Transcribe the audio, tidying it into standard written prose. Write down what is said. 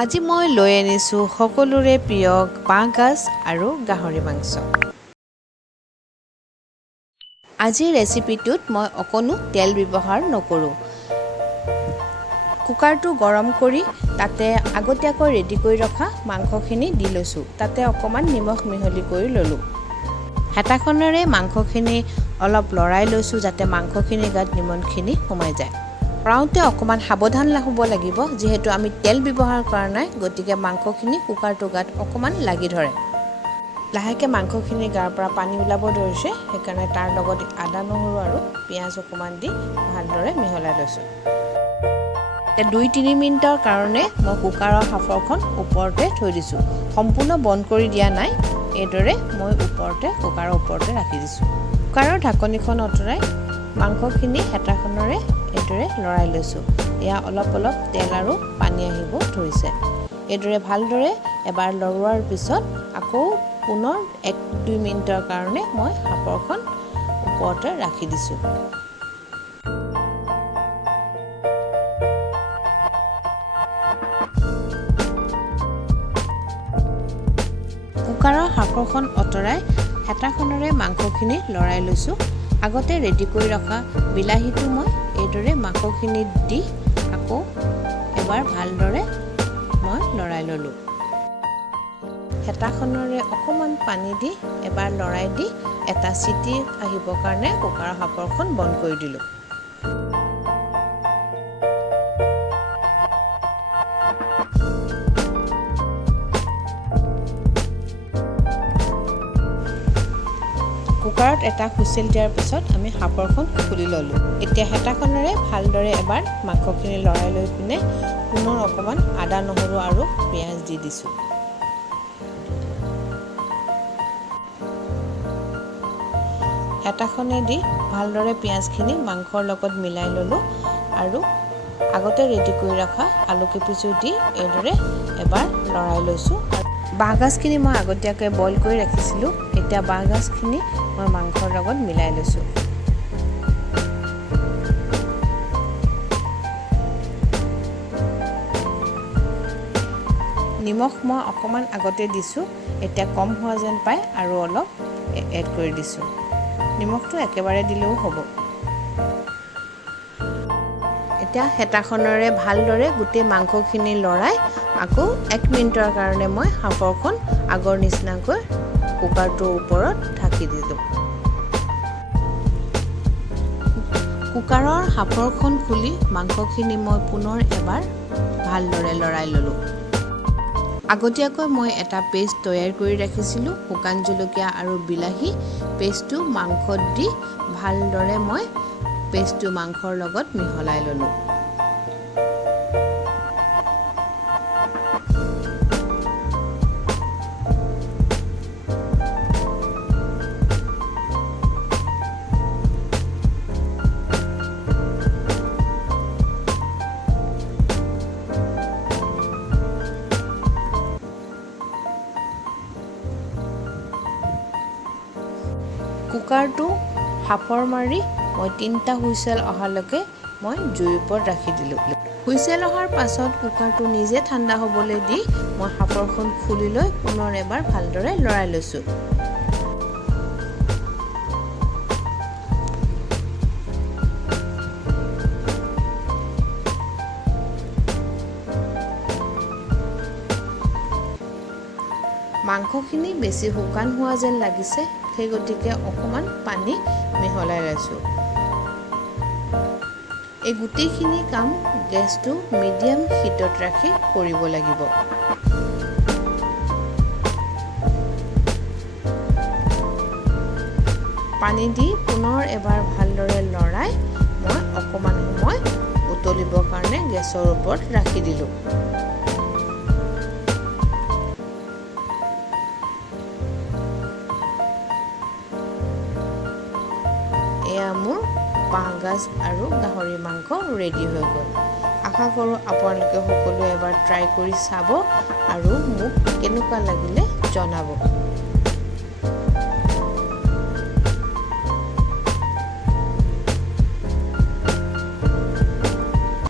আজি মই লৈ আনিছোঁ সকলোৰে প্ৰিয় বাঁহগাজ আৰু গাহৰি মাংস। আজিৰ ৰেচিপিটোত মই অকণো তেল ব্যৱহাৰ নকৰোঁ। কুকাৰটো গৰম কৰি তাতে আগতীয়াকৈ ৰেডি কৰি ৰখা মাংসখিনি দি লৈছোঁ। তাতে অকণমান নিমখ মিহলি কৰি ল'লোঁ। হেতাখনেৰে মাংসখিনি অলপ লৰাই লৈছোঁ যাতে মাংসখিনিৰ গাত নিমখখিনি সোমাই যায়। লৰাওঁতে অকণমান সাৱধান হ'ব লাগিব যিহেতু আমি তেল ব্যৱহাৰ কৰা নাই, গতিকে মাংসখিনি কুকাৰটোৰ গাত অকণমান লাগি ধৰে। লাহেকৈ মাংসখিনিৰ গাৰ পৰা পানী ওলাব ধৰিছে, সেইকাৰণে তাৰ লগত আদা নহৰু আৰু পিঁয়াজ অকণমান দি ভালদৰে মিহলাই লৈছোঁ। 2-3 মিনিটৰ কাৰণে মই কুকাৰৰ সাঁফৰখন ওপৰতে থৈ দিছোঁ। সম্পূৰ্ণ বন্ধ কৰি দিয়া নাই, এইদৰে মই কুকাৰৰ ওপৰতে ৰাখি দিছোঁ। কুকাৰৰ ঢাকনিখন আঁতৰাই মাংসখিনি হেতাখনেৰে এইদৰে লৰাই লৈছোঁ। এয়া অলপ অলপ তেল আৰু পানী আহিব ধৰিছে। এইদৰে ভালদৰে এবাৰ লৰোৱাৰ পিছত আকৌ পুনৰ 1-2 মিনিটৰ কাৰণে মই সাঁফৰখন ওপৰতে ৰাখি দিছোঁ। কুকাৰৰ সাঁফৰখন আঁতৰাই হেতাখনেৰে মাংসখিনি লৰাই লৈছোঁ। আগতে ৰেডি কৰি ৰখা বিলাহীটো মই এইদৰে মাংসখিনিত দি আকৌ এবাৰ ভালদৰে মই লৰাই ল'লোঁ। হেতাখনেৰে অকণমান পানী দি এবাৰ লৰাই দি এটা চিটি আহিবৰ কাৰণে কুকাৰৰ সাঁফৰখন বন্ধ কৰি দিলোঁ। কুকাৰত এটা হুইচেল দিয়াৰ পিছত আমি সাঁফৰখন খুলি ল'লোঁ। এতিয়া হেতাখনেৰে ভালদৰে এবাৰ মাংসখিনি লৰাই লৈ পিনে পুনৰ অকণমান আদা নহৰু আৰু পিঁয়াজ দি দিছোঁ। হেতাখনে দি ভালদৰে পিঁয়াজখিনি মাংসৰ লগত মিলাই ল'লোঁ আৰু আগতে ৰেডি কৰি ৰখা আলু কেইপিচো দি এইদৰে এবাৰ লৰাই লৈছোঁ। বাঁহগাজখিনি মই আগতীয়াকৈ বইল কৰি ৰাখিছিলোঁ। এতিয়া বাঁহগাজখিনি মই মাংসৰ লগত মিলাই লৈছোঁ। নিমখ মই অকণমান আগতে দিছোঁ, এতিয়া কম হোৱা যেন পায় আৰু অলপ এড কৰি দিছোঁ। নিমখটো একেবাৰে দিলেও হ'ব। এতিয়া হেতাখনেৰে ভালদৰে গোটেই মাংসখিনি লৰাই আকৌ 1 মিনিটৰ কাৰণে মই সাঁফৰখন আগৰ নিচিনাকৈ কুকাৰটোৰ ওপৰত ঢাকি দিলোঁ। কুকাৰৰ সাঁফৰখন খুলি মাংসখিনি মই পুনৰ এবাৰ ভালদৰে লৰাই ল'লোঁ। আগতীয়াকৈ মই এটা পেষ্ট তৈয়াৰ কৰি ৰাখিছিলোঁ, শুকান জলকীয়া আৰু বিলাহী পেষ্টটো মাংসত দি ভালদৰে মই পেষ্টটো মাংসৰ লগত মিহলাই ল'লোঁ। কুকাৰটো সাঁফৰ মাৰি মই 3টা হুইচেল অহালৈকে মই জুইৰ ওপৰত ৰাখি দিলোঁ। হুইচেল অহাৰ পাছত কুকাৰটো নিজে ঠাণ্ডা হ'বলৈ দি মই সাঁফৰখন খুলি লৈ পুনৰ এবাৰ ভালদৰে লৰাই লৈছোঁ। মাংসখিনি বেছি শুকান হোৱা যেন লাগিছে, সেই গতিকে অকণমান পানী মিহলাই লৈছোঁ। এই গোটেইখিনি কাম গেছটো মিডিয়াম হিটত ৰাখি কৰিব লাগিব। পানী দি পুনৰ এবাৰ ভালদৰে লৰাই মই অকণমান সময় উতলিবৰ কাৰণে গেছৰ ওপৰত ৰাখি দিলোঁ। এয়া মোৰ বাঁহগাজ আৰু গাহৰি মাংস ৰেডি হৈ গ'ল। আশা কৰোঁ আপোনালোকে সকলোৱে এবাৰ ট্ৰাই কৰি চাব আৰু মোক কেনেকুৱা লাগিলে জনাব।